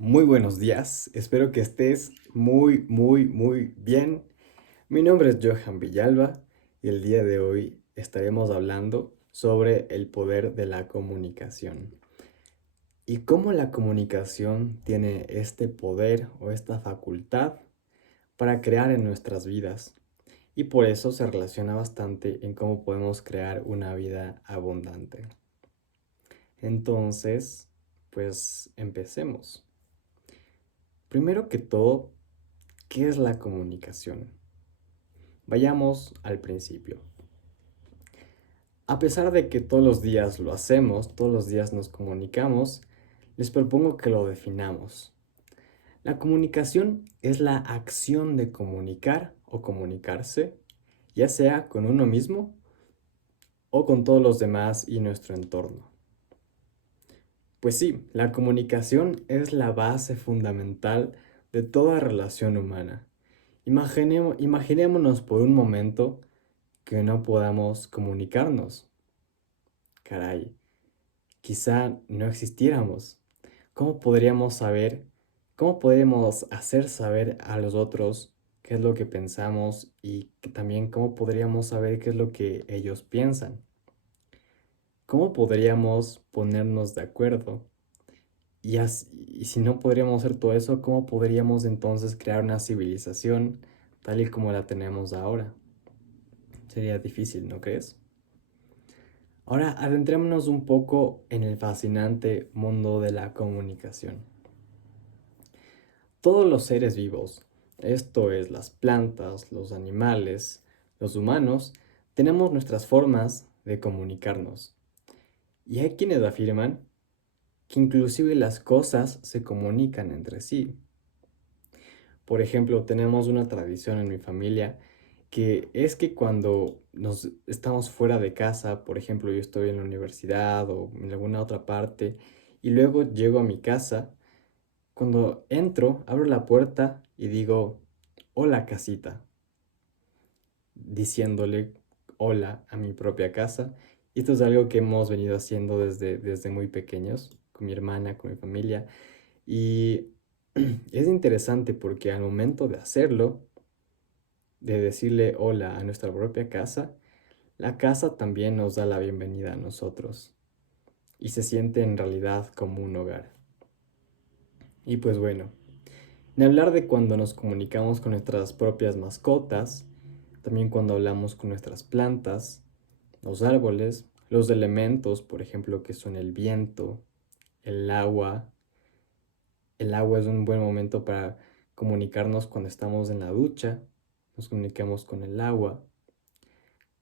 Muy buenos días, espero que estés muy bien. Mi nombre es Johan Villalba y el día de hoy estaremos hablando sobre el poder de la comunicación y cómo la comunicación tiene este poder o esta facultad para crear en nuestras vidas y por eso se relaciona bastante en cómo podemos crear una vida abundante. Entonces, pues empecemos. Primero que todo, ¿qué es la comunicación? Vayamos al principio. A pesar de que todos los días lo hacemos, todos los días nos comunicamos, les propongo que lo definamos. La comunicación es la acción de comunicar o comunicarse, ya sea con uno mismo o con todos los demás y nuestro entorno. Pues sí, la comunicación es la base fundamental de toda relación humana. Imaginémonos por un momento que no podamos comunicarnos. Caray, quizá no existiéramos. ¿Cómo podríamos saber, cómo podríamos hacer saber a los otros qué es lo que pensamos y también cómo podríamos saber qué es lo que ellos piensan? ¿Cómo podríamos ponernos de acuerdo? Y si no podríamos hacer todo eso, ¿cómo podríamos entonces crear una civilización tal y como la tenemos ahora? Sería difícil, ¿no crees? Ahora adentrémonos un poco en el fascinante mundo de la comunicación. Todos los seres vivos, esto es las plantas, los animales, los humanos, tenemos nuestras formas de comunicarnos. Y hay quienes afirman que inclusive las cosas se comunican entre sí. Por ejemplo, tenemos una tradición en mi familia que es que cuando nos estamos fuera de casa, por ejemplo, yo estoy en la universidad o en alguna otra parte, y luego llego a mi casa, cuando entro, abro la puerta y digo, hola casita, diciéndole hola a mi propia casa. Y esto es algo que hemos venido haciendo desde muy pequeños, con mi hermana, con mi familia. Y es interesante porque al momento de hacerlo, de decirle hola a nuestra propia casa, la casa también nos da la bienvenida a nosotros y se siente en realidad como un hogar. Y pues bueno, ni hablar de cuando nos comunicamos con nuestras propias mascotas, también cuando hablamos con nuestras plantas, los árboles, los elementos, por ejemplo, que son el viento, el agua. El agua es un buen momento para comunicarnos cuando estamos en la ducha, nos comunicamos con el agua,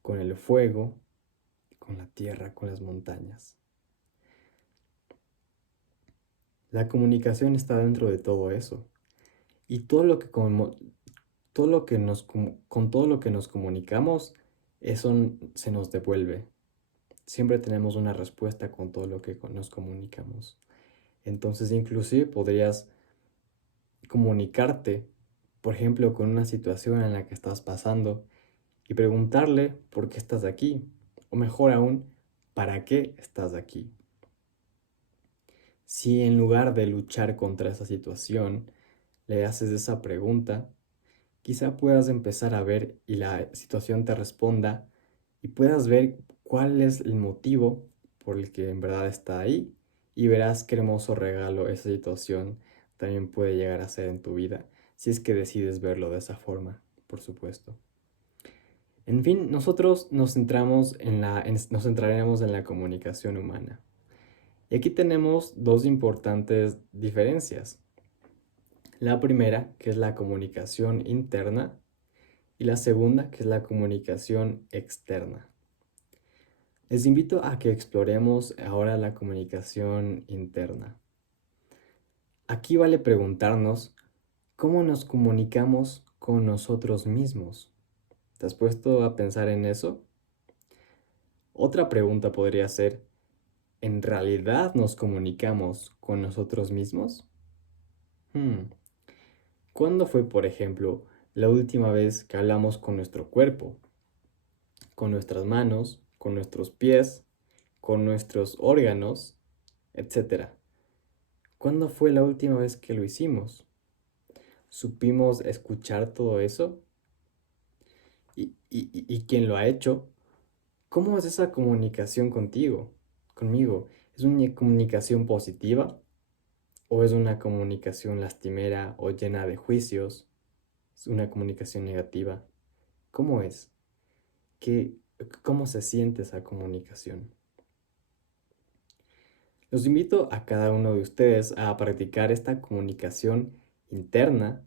con el fuego, con la tierra, con las montañas. La comunicación está dentro de todo eso. Y todo lo que con todo lo que nos comunicamos, eso se nos devuelve. Siempre tenemos una respuesta con todo lo que nos comunicamos. Entonces, inclusive podrías comunicarte, por ejemplo, con una situación en la que estás pasando y preguntarle por qué estás aquí. O mejor aún, ¿para qué estás aquí? Si en lugar de luchar contra esa situación, le haces esa pregunta, quizá puedas empezar a ver y la situación te responda y puedas ver cuál es el motivo por el que en verdad está ahí y verás qué hermoso regalo esa situación también puede llegar a ser en tu vida, si es que decides verlo de esa forma, por supuesto. En fin, nosotros nos centraremos en la comunicación humana. Y aquí tenemos dos importantes diferencias. La primera, que es la comunicación interna, y la segunda, que es la comunicación externa. Les invito a que exploremos ahora la comunicación interna. Aquí vale preguntarnos cómo nos comunicamos con nosotros mismos. ¿Te has puesto a pensar en eso? Otra pregunta podría ser, ¿en realidad nos comunicamos con nosotros mismos? Hmm. ¿Cuándo fue, por ejemplo, la última vez que hablamos con nuestro cuerpo, con nuestras manos, con nuestros pies, con nuestros órganos, etcétera? ¿Cuándo fue la última vez que lo hicimos? ¿Supimos escuchar todo eso? ¿Y quién lo ha hecho? ¿Cómo es esa comunicación conmigo? ¿Es una comunicación positiva o es una comunicación lastimera o llena de juicios? ¿Es una comunicación negativa? ¿Cómo es? ¿Qué, cómo se siente esa comunicación? Los invito a cada uno de ustedes a practicar esta comunicación interna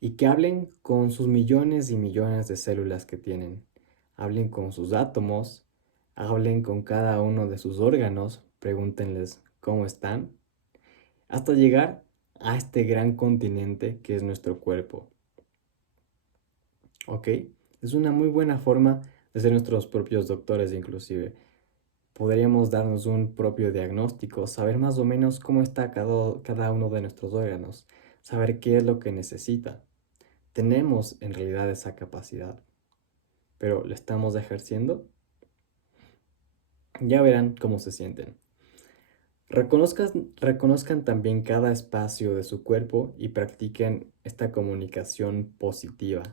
y que hablen con sus millones y millones de células que tienen. Hablen con sus átomos, hablen con cada uno de sus órganos, pregúntenles cómo están, hasta llegar a este gran continente que es nuestro cuerpo. ¿Ok? Es una muy buena forma de ser nuestros propios doctores inclusive. Podríamos darnos un propio diagnóstico, saber más o menos cómo está cada uno de nuestros órganos, saber qué es lo que necesita. Tenemos en realidad esa capacidad, pero ¿la estamos ejerciendo? Ya verán cómo se sienten. Reconozcan también cada espacio de su cuerpo y practiquen esta comunicación positiva.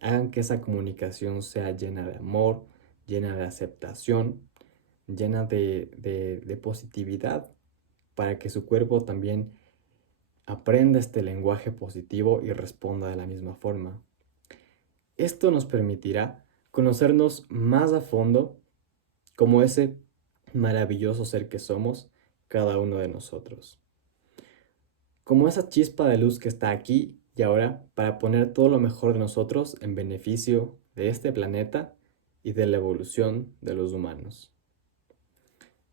Hagan que esa comunicación sea llena de amor, llena de aceptación, llena de positividad, para que su cuerpo también aprenda este lenguaje positivo y responda de la misma forma. Esto nos permitirá conocernos más a fondo como ese maravilloso ser que somos cada uno de nosotros. Como esa chispa de luz que está aquí y ahora para poner todo lo mejor de nosotros en beneficio de este planeta y de la evolución de los humanos.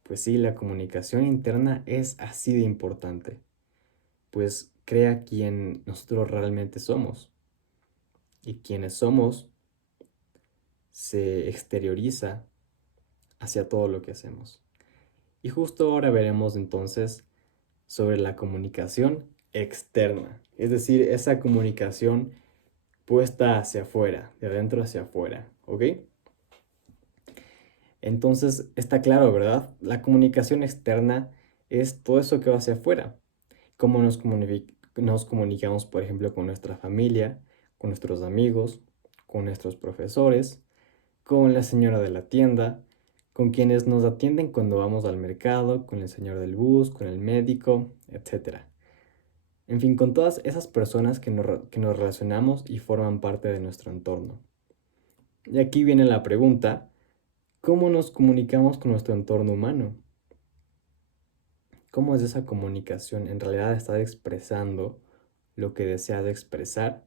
Pues sí, la comunicación interna es así de importante, pues crea quien nosotros realmente somos. Y quienes somos se exterioriza hacia todo lo que hacemos. Y justo ahora veremos entonces sobre la comunicación externa, es decir, esa comunicación puesta hacia afuera, de adentro hacia afuera, ¿ok? Entonces está claro, ¿verdad? La comunicación externa es todo eso que va hacia afuera. Cómo nos comunicamos, por ejemplo, con nuestra familia, con nuestros amigos, con nuestros profesores, con la señora de la tienda, con quienes nos atienden cuando vamos al mercado, con el señor del bus, con el médico, etc. En fin, con todas esas personas que nos relacionamos y forman parte de nuestro entorno. Y aquí viene la pregunta, ¿cómo nos comunicamos con nuestro entorno humano? ¿Cómo es esa comunicación? ¿En realidad estás expresando lo que deseas expresar?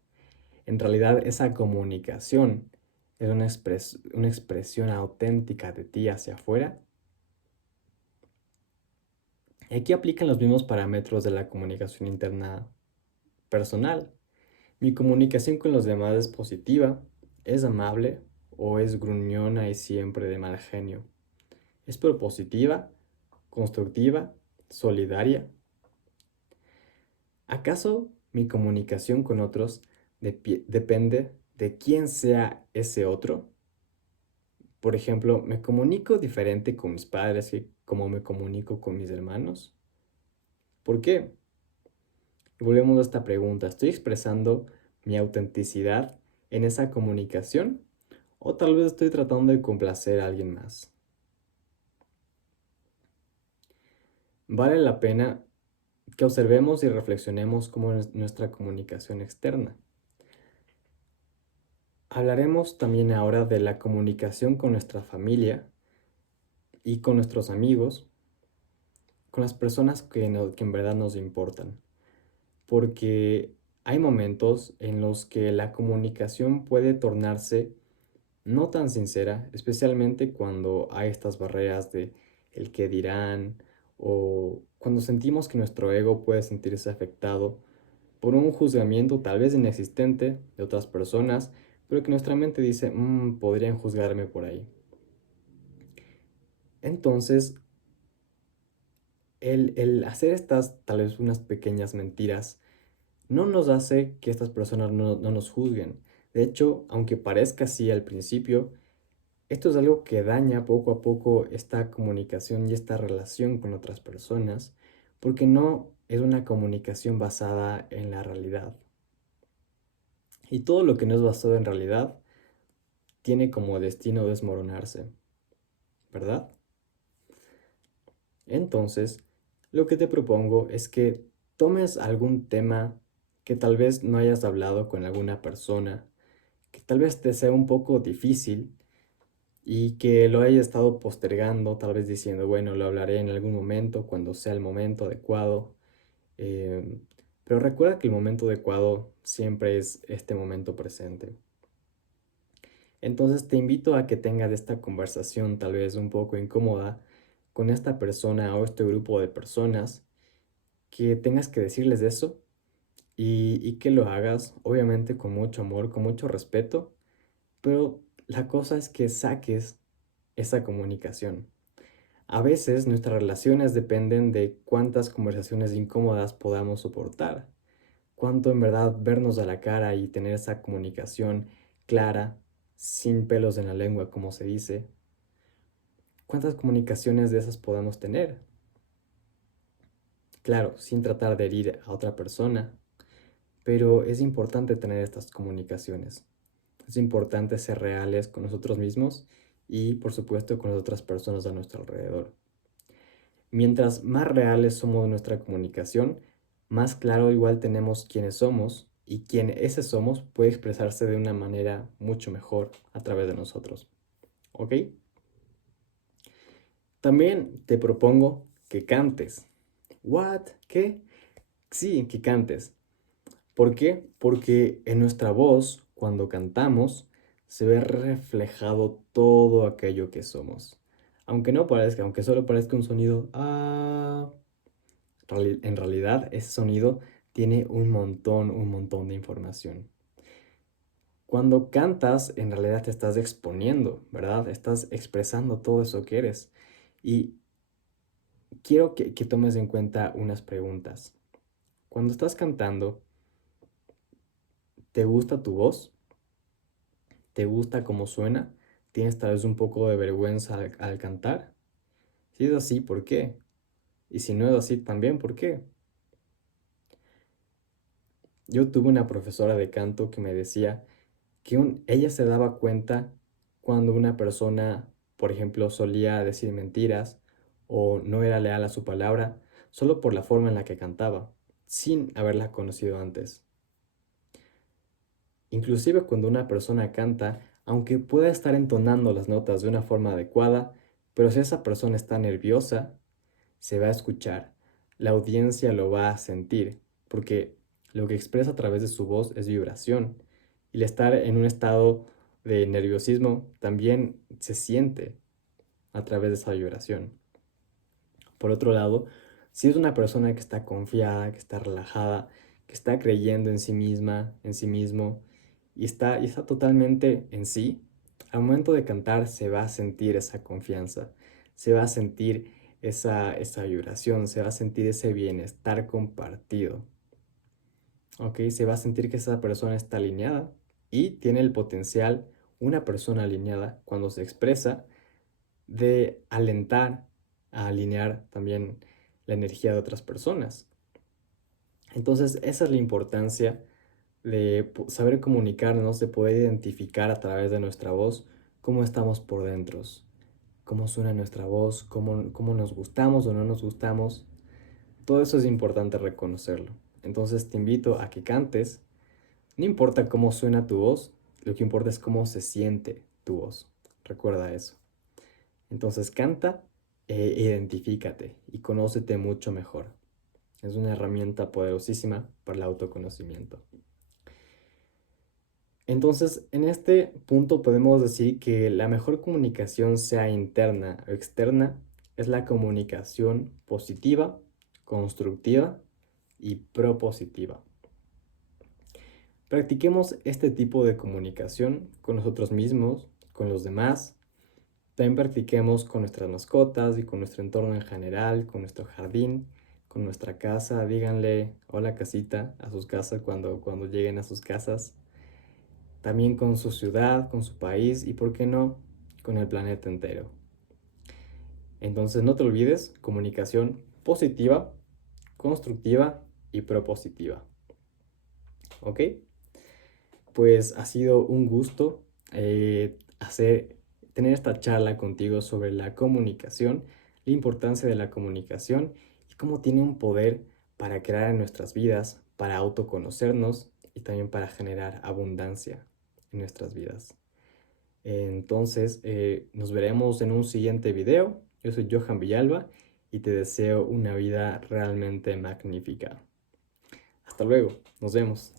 En realidad esa comunicación es una expresión auténtica de ti hacia afuera. Y aquí aplican los mismos parámetros de la comunicación interna personal. Mi comunicación con los demás es positiva, es amable o es gruñona y siempre de mal genio. Es propositiva, constructiva, solidaria. ¿Acaso mi comunicación con otros depende de quién sea ese otro? Por ejemplo, ¿me comunico diferente con mis padres que como me comunico con mis hermanos? ¿Por qué? Y volvemos a esta pregunta. ¿Estoy expresando mi autenticidad en esa comunicación? ¿O tal vez estoy tratando de complacer a alguien más? Vale la pena que observemos y reflexionemos cómo es nuestra comunicación externa. Hablaremos también ahora de la comunicación con nuestra familia y con nuestros amigos, con las personas que en verdad nos importan. Porque hay momentos en los que la comunicación puede tornarse no tan sincera, especialmente cuando hay estas barreras de el qué dirán o cuando sentimos que nuestro ego puede sentirse afectado por un juzgamiento tal vez inexistente de otras personas, pero que nuestra mente dice, podrían juzgarme por ahí. Entonces, el hacer estas tal vez unas pequeñas mentiras no nos hace que estas personas no nos juzguen. De hecho, aunque parezca así al principio, esto es algo que daña poco a poco esta comunicación y esta relación con otras personas, porque no es una comunicación basada en la realidad. Y todo lo que no es basado en realidad tiene como destino desmoronarse, ¿verdad? Entonces, lo que te propongo es que tomes algún tema que tal vez no hayas hablado con alguna persona, que tal vez te sea un poco difícil y que lo hayas estado postergando, tal vez diciendo, bueno, lo hablaré en algún momento, cuando sea el momento adecuado. em, pero recuerda que el momento adecuado siempre es este momento presente. Entonces te invito a que tengas esta conversación tal vez un poco incómoda con esta persona o este grupo de personas, que tengas que decirles eso y que lo hagas obviamente con mucho amor, con mucho respeto, pero la cosa es que saques esa comunicación. A veces nuestras relaciones dependen de cuántas conversaciones incómodas podamos soportar, cuánto en verdad vernos a la cara y tener esa comunicación clara, sin pelos en la lengua, como se dice. ¿Cuántas comunicaciones de esas podamos tener? Claro, sin tratar de herir a otra persona, pero es importante tener estas comunicaciones. Es importante ser reales con nosotros mismos y, por supuesto, con las otras personas a nuestro alrededor. Mientras más reales somos en nuestra comunicación, más claro igual tenemos quiénes somos y quién ese somos puede expresarse de una manera mucho mejor a través de nosotros. ¿Ok? También te propongo que cantes. ¿What? ¿Qué? Sí, que cantes. ¿Por qué? Porque en nuestra voz, cuando cantamos, se ve reflejado todo aquello que somos. Aunque no parezca, aunque solo parezca un sonido, en realidad ese sonido tiene un montón de información. Cuando cantas, en realidad te estás exponiendo, ¿verdad? Estás expresando todo eso que eres. Y quiero que tomes en cuenta unas preguntas. Cuando estás cantando, ¿te gusta tu voz? ¿Te gusta cómo suena? ¿Tienes tal vez un poco de vergüenza al cantar? Si es así, ¿por qué? Y si no es así, también, ¿por qué? Yo tuve una profesora de canto que me decía que ella se daba cuenta cuando una persona, por ejemplo, solía decir mentiras o no era leal a su palabra, solo por la forma en la que cantaba, sin haberla conocido antes. Inclusive cuando una persona canta, aunque pueda estar entonando las notas de una forma adecuada, pero si esa persona está nerviosa, se va a escuchar. La audiencia lo va a sentir, porque lo que expresa a través de su voz es vibración. Y el estar en un estado de nerviosismo también se siente a través de esa vibración. Por otro lado, si es una persona que está confiada, que está relajada, que está creyendo en sí misma, en sí mismo, y está totalmente en sí, al momento de cantar se va a sentir esa confianza, se va a sentir esa vibración, se va a sentir ese bienestar compartido, ¿ok? Se va a sentir que esa persona está alineada y tiene el potencial, una persona alineada, cuando se expresa, de alentar a alinear también la energía de otras personas. Entonces, esa es la importancia de saber comunicarnos, de poder identificar a través de nuestra voz cómo estamos por dentro, cómo suena nuestra voz, cómo nos gustamos o no nos gustamos. Todo eso es importante reconocerlo. Entonces, te invito a que cantes. No importa cómo suena tu voz, lo que importa es cómo se siente tu voz. Recuerda eso. Entonces canta e identifícate y conócete mucho mejor. Es una herramienta poderosísima para el autoconocimiento. Entonces, en este punto podemos decir que la mejor comunicación, sea interna o externa, es la comunicación positiva, constructiva y propositiva. Practiquemos este tipo de comunicación con nosotros mismos, con los demás. También practiquemos con nuestras mascotas y con nuestro entorno en general, con nuestro jardín, con nuestra casa. Díganle hola casita a sus casas cuando lleguen a sus casas. También con su ciudad, con su país y, ¿por qué no?, con el planeta entero. Entonces no te olvides, comunicación positiva constructiva y propositiva. ¿Ok? Pues ha sido un gusto tener esta charla contigo sobre la comunicación, la importancia de la comunicación y cómo tiene un poder para crear en nuestras vidas, para autoconocernos y también para generar abundancia en nuestras vidas. Entonces, nos veremos en un siguiente video. Yo soy Johan Villalba y te deseo una vida realmente magnífica. Hasta luego, nos vemos.